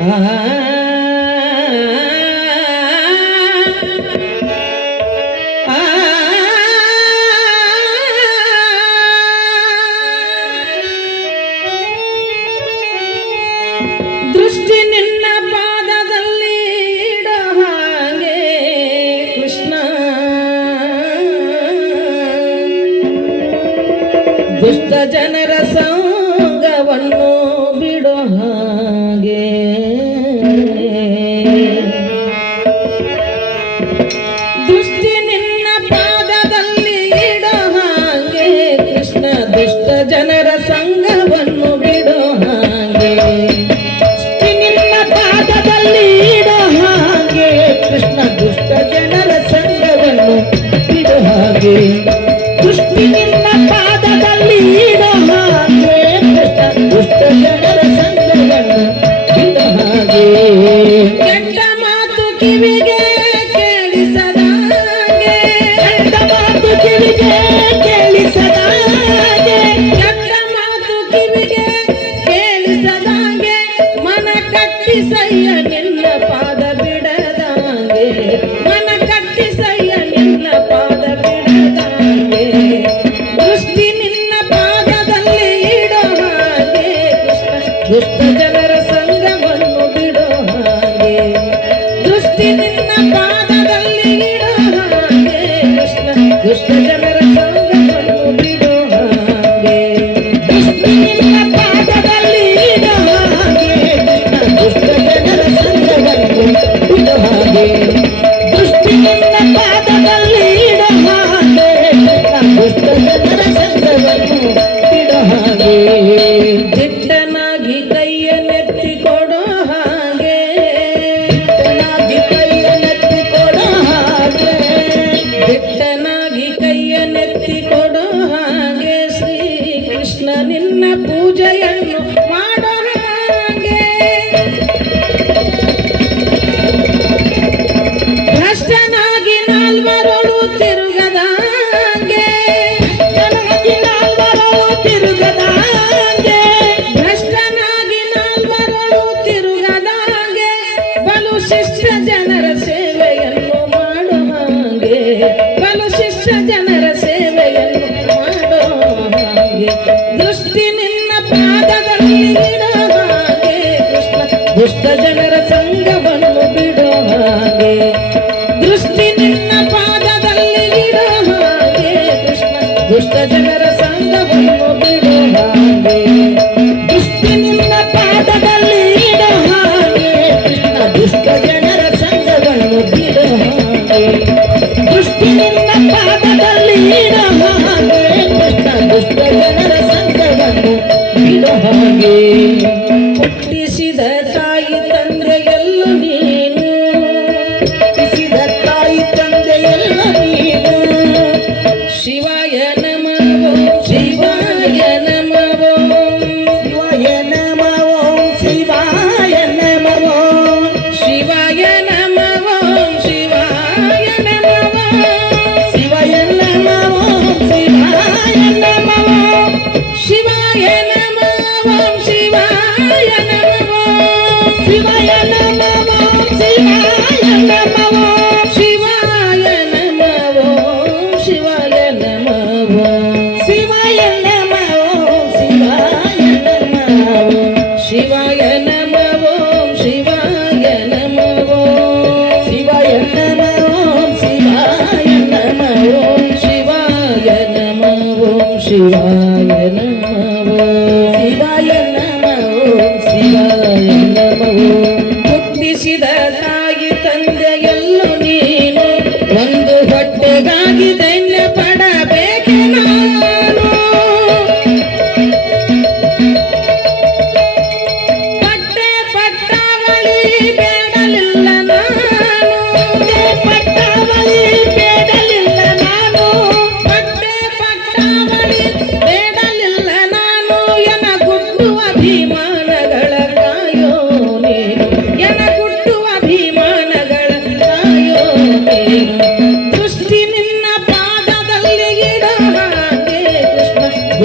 ದೃಷ್ಟಿ ನಿನ್ನ ಪಾದದಲ್ಲಿ ಹಾಗೆ ಕೃಷ್ಣ. ದುಷ್ಟ ಜನರ ಸಂಗವನ್ನು Isaiah. ಶ್ರೇಷ್ಠ ಜನ சிவாய நம ஓம் சிவாய நம ஓம் சிவாய நம ஓம் சிவாய நம ஓம் சிவாய நம ஓம் சிவாய நம ஓம் சிவாய நம ஓம் சிவாய நம ஓம் புத்தி சிதா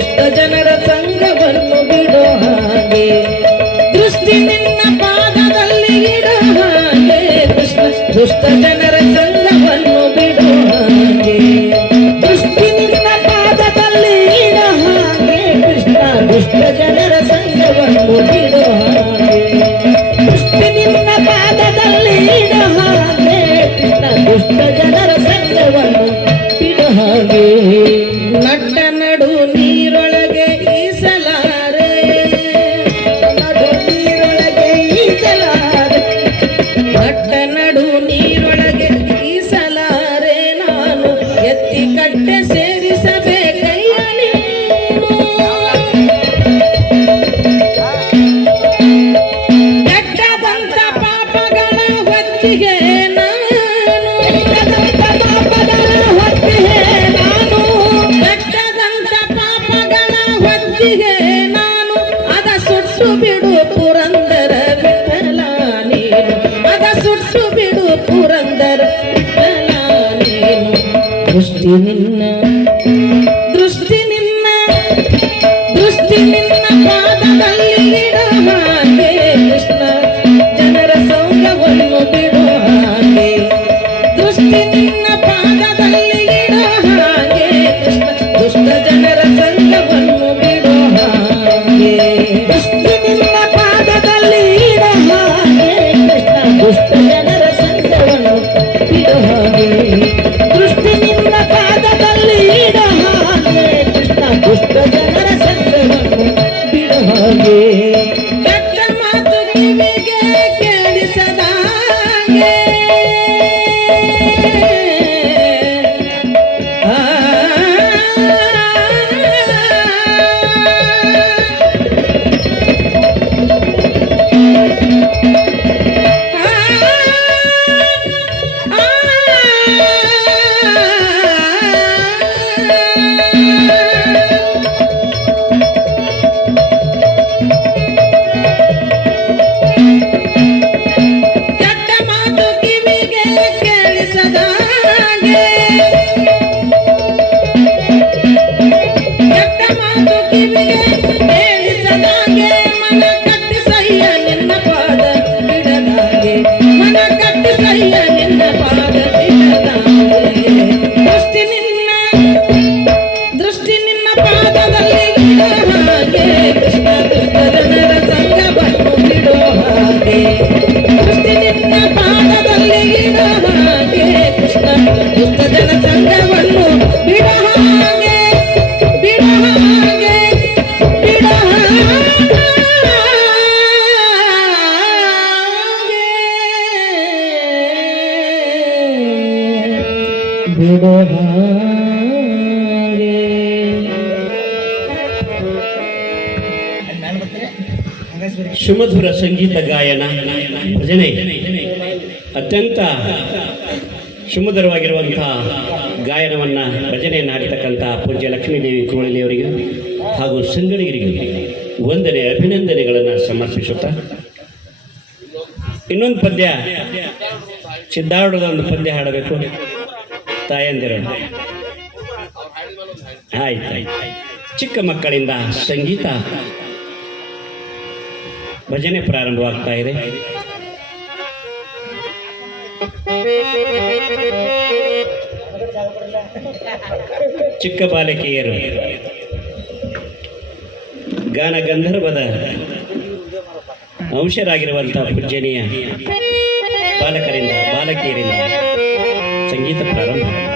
ಉತ್ತಜನ ಗತಿಯಿಲ್ಲ ದೃಷ್ಟಿ ಸುಮಧುರ ಸಂಗೀತ ಗಾಯನ ಭಜನೆ. ಅತ್ಯಂತ ಸುಮಧುರವಾಗಿರುವಂತಹ ಗಾಯನವನ್ನು ಭಜನೆಯನ್ನು ಹಾಡಿರ್ತಕ್ಕಂಥ ಪೂಜ್ಯ ಲಕ್ಷ್ಮೀದೇವಿ ಕುರುಳಿನಿಯವರಿಗೆ ಹಾಗೂ ಸಂಗಡಿಗರಿಗೆ ವಂದನೆ, ಅಭಿನಂದನೆಗಳನ್ನು ಸಮರ್ಪಿಸುತ್ತಾ. ಇನ್ನೊಂದು ಪದ್ಯ ಸಿದ್ಧಾರ್ಢದ ಒಂದು ಪದ್ಯ ಹಾಡಬೇಕು. ತಾಯಂದಿರ. ಆಯ್ತಾಯ್ತು. ಚಿಕ್ಕ ಮಕ್ಕಳಿಂದ ಸಂಗೀತ. ಭಜನೆ ಪ್ರಾರಂಭವಾಗ್ತಾ ಇದೆ. ಚಿಕ್ಕ ಬಾಲಕಿಯರು. ಗಾನ ಗಂಧರ್ವದ ಅಂಶರಾಗಿರುವಂತಹ ಪೂಜನೀಯ ಬಾಲಕರಿಂದ ಬಾಲಕಿಯರಿಂದ ಸಂಗೀತ ಪ್ರಾರಂಭ.